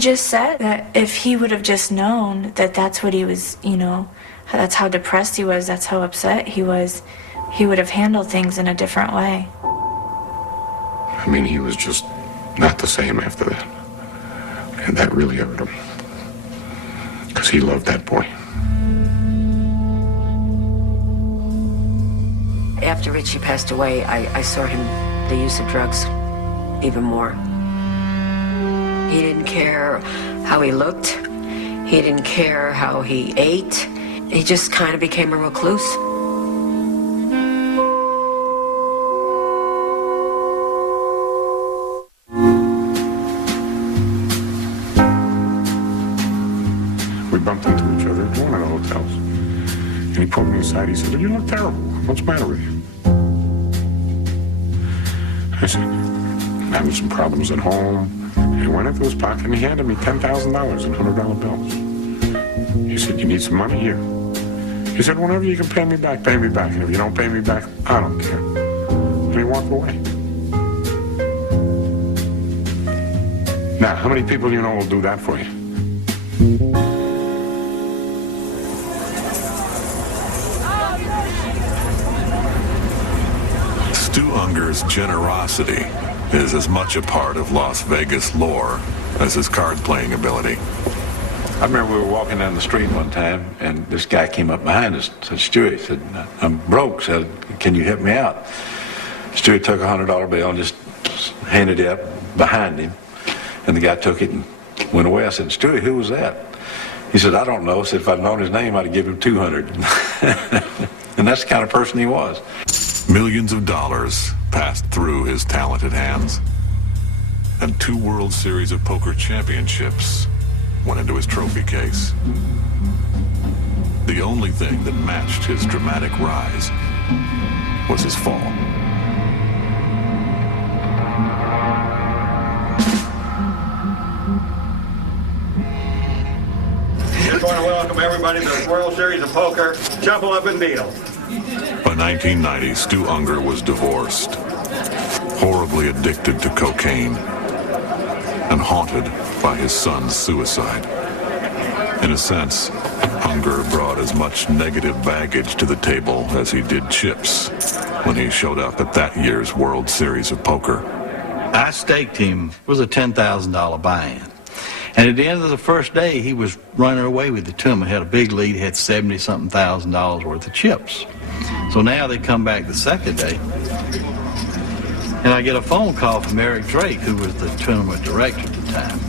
just said that if he would have just known that that's what he was, you know, that's how depressed he was, that's how upset he was, he would have handled things in a different way. I mean, he was just not the same after that. And that really hurt him. Because he loved that boy. After Richie passed away, I saw him, the use of drugs, even more. He didn't care how he looked. He didn't care how he ate. He just kind of became a recluse. We bumped into each other at one of the hotels. And he pulled me aside. He said, "You look terrible. What's the matter with you?" I said, "I'm having some problems at home." And he went into his pocket and he handed me $10,000 in $100 bills. He said, "You need some money? Here." He said, "Whenever you can pay me back, pay me back. And if you don't pay me back, I don't care." And he walked away. Now, how many people you know will do that for you? Stu Ungar's generosity is as much a part of Las Vegas lore as his card-playing ability. I remember we were walking down the street one time, and this guy came up behind us, said, "Stewie," said, "I'm broke," said, "Can you help me out?" Stewie took a $100 bill and just handed it up behind him, and the guy took it and went away. I said, "Stewie, who was that?" He said, "I don't know." I said, "If I'd known his name, I'd have given him 200. And that's the kind of person he was. Millions of dollars passed through his talented hands, and 2 World Series of Poker championships went into his trophy case. The only thing that matched his dramatic rise was his fall. Just want to welcome everybody to the World Series of Poker. Shuffle up and deal. By 1990, Stu Ungar was divorced, horribly addicted to cocaine, and haunted by his son's suicide. In a sense, Ungar brought as much negative baggage to the table as he did chips when he showed up at that year's World Series of Poker. I staked him. It was a $10,000 buy-in. And at the end of the first day, he was running away with the tournament. He had a big lead. He had $70-something thousand worth of chips. So now they come back the second day, and I get a phone call from Eric Drake, who was the tournament director at the time.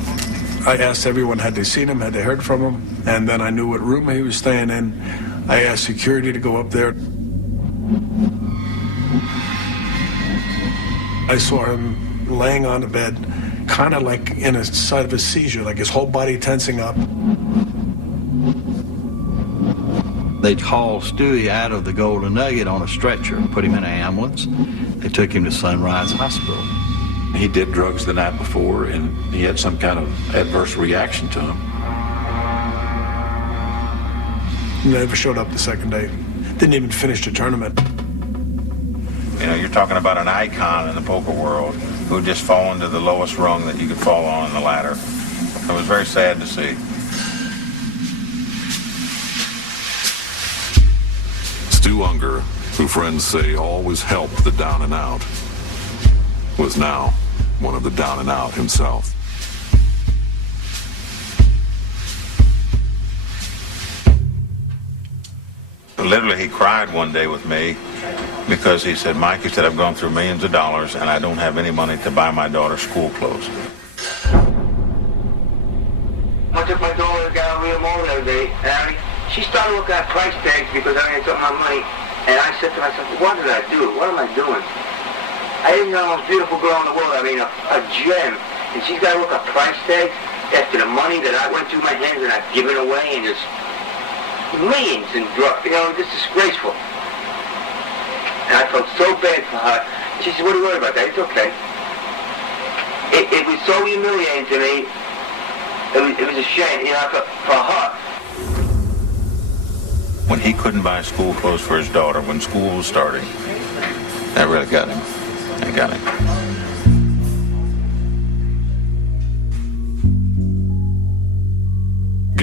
I asked everyone, had they seen him, had they heard from him, and then I knew what room he was staying in. I asked security to go up there. I saw him laying on the bed, kind of like in a side of a seizure, like his whole body tensing up. They hauled Stewie out of the Golden Nugget on a stretcher and put him in an ambulance. They took him to Sunrise Hospital. He did drugs the night before, and he had some kind of adverse reaction to them. Never showed up the second day. Didn't even finish the tournament. You know, you're talking about an icon in the poker world who had just fallen to the lowest rung that you could fall on in the ladder. It was very sad to see. Stu Ungar, who friends say always helped the down and out, was now one of the down and out himself. Literally, he cried one day with me because he said, "Mike," he said, "I've gone through millions of dollars and I don't have any money to buy my daughter's school clothes." I took my daughter down Real Mall the other day, and she started looking at price tags because I took my money, and I said to myself, "What did I do? What am I doing? I didn't know the most beautiful girl in the world, I mean a gem, and she's got to look at price tags after the money that I went through my hands and I've given away, and just millions in drugs, you know, just disgraceful." And I felt so bad for her. She said, "What are you worried about that? It's okay." It was so humiliating to me. It was a shame, you know, for her. When he couldn't buy school clothes for his daughter when school was starting, that really got him. It got him.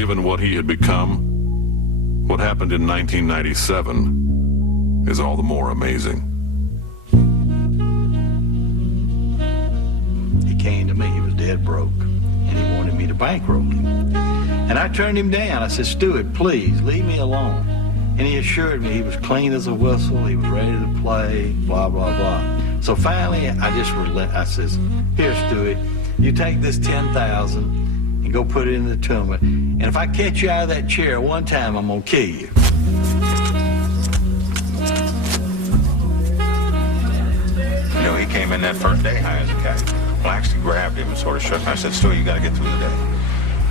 given what he had become, what happened in 1997 is all the more amazing. He came to me, he was dead broke, and he wanted me to bankroll him. And I turned him down. I said, Stuart, please, leave me alone. And he assured me he was clean as a whistle, he was ready to play, blah, blah, blah. So finally, I just I says, here, Stuart, you take this $10,000 and go put it in the tournament. And if I catch you out of that chair one time, I'm going to kill you. You know, he came in that first day high as a kite. Well, I actually grabbed him and sort of shook him. I said, Stu, you got to get through the day.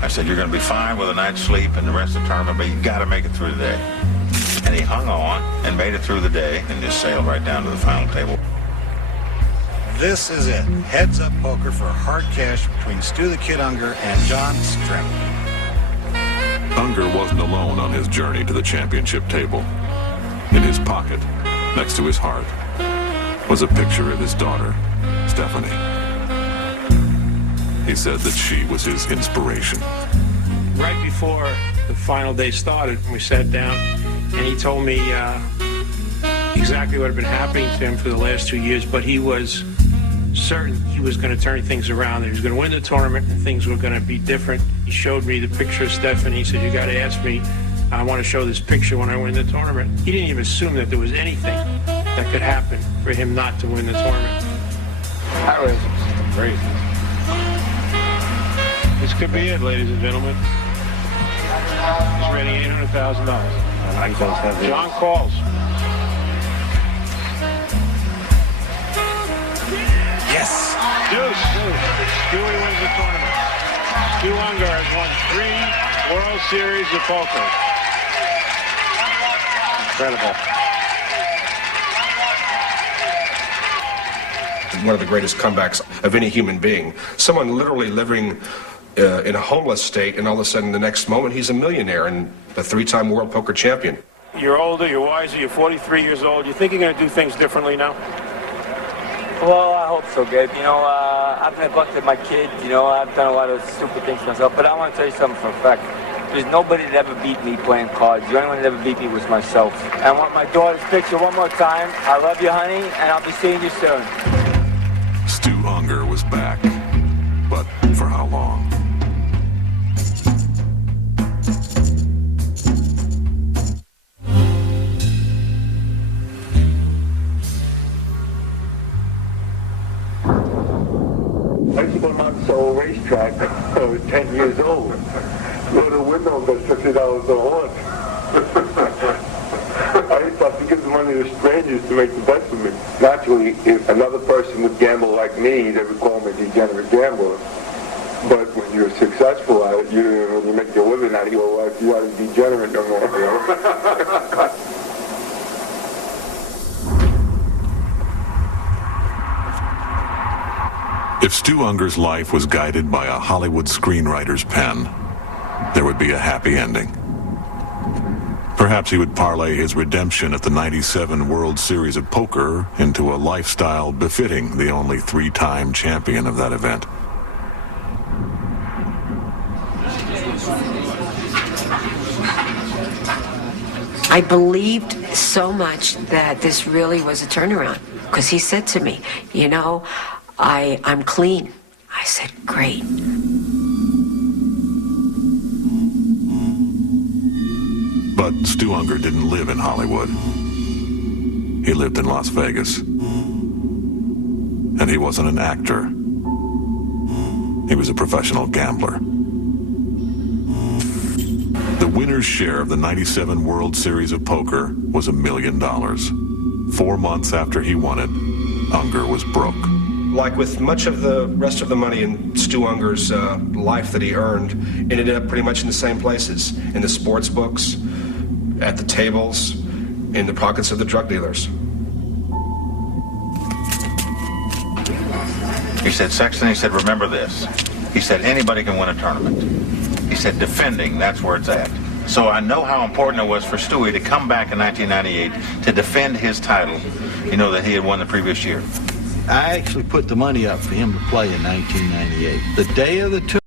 I said, you're going to be fine with a night's sleep and the rest of the tournament, but you got to make it through the day. And he hung on and made it through the day and just sailed right down to the final table. This is it. Heads-up poker for hard cash between Stu the Kid Ungar and John Strim. Ungar wasn't alone on his journey to the championship table. In his pocket, next to his heart, was a picture of his daughter, Stephanie. He said that she was his inspiration. Right before the final day started, we sat down, and he told me exactly what had been happening to him for the last 2 years, but he was certain he was going to turn things around. He was going to win the tournament, and things were going to be different. He showed me the picture of Stephanie. He said, you got to ask me. I want to show this picture when I win the tournament. He didn't even assume that there was anything that could happen for him not to win the tournament. That was crazy. This could be it, ladies and gentlemen. He's ready $800,000. John calls. Yes. Deuce. Stewie wins the tournament. Stu Ungar has won 3 World Series of poker. Incredible. One of the greatest comebacks of any human being. Someone literally living in a homeless state, and all of a sudden the next moment he's a millionaire and a 3-time world poker champion. You're older, you're wiser, you're 43 years old. You think you're going to do things differently now? Well, I hope so, Gabe. You know, I've neglected my kids. You know, I've done a lot of stupid things myself. But I want to tell you something for a fact. There's nobody that ever beat me playing cards. The only one that ever beat me was myself. And I want my daughter's picture one more time. I love you, honey, and I'll be seeing you soon. Stu Ungar was back, but for how long? I used to go to Monticello racetrack. I was 10 years old. Go to the window and bet $50 a horse. I used to have to give the money to strangers to make the bets with me. Naturally, if another person would gamble like me, they would call me a degenerate gambler. But when you're successful at it, when you make your living at it, you go, well, you are a degenerate no more. You know? If Stu Ungar's life was guided by a Hollywood screenwriter's pen, there would be a happy ending. Perhaps he would parlay his redemption at the '97 World Series of Poker into a lifestyle befitting the only 3-time champion of that event. I believed so much that this really was a turnaround, because he said to me, you know, I'm clean. I said, great. But Stu Ungar didn't live in Hollywood. He lived in Las Vegas. And he wasn't an actor. He was a professional gambler. The winner's share of the '97 World Series of Poker was $1 million. 4 months after he won it, Ungar was broke. Like with much of the rest of the money in Stu Ungar's life that he earned, it ended up pretty much in the same places. In the sports books, at the tables, in the pockets of the drug dealers. He said, Sexton, he said, remember this. He said, anybody can win a tournament. He said, defending, that's where it's at. So I know how important it was for Stewie to come back in 1998 to defend his title, you know, that he had won the previous year. I actually put the money up for him to play in 1998. The day of the tour.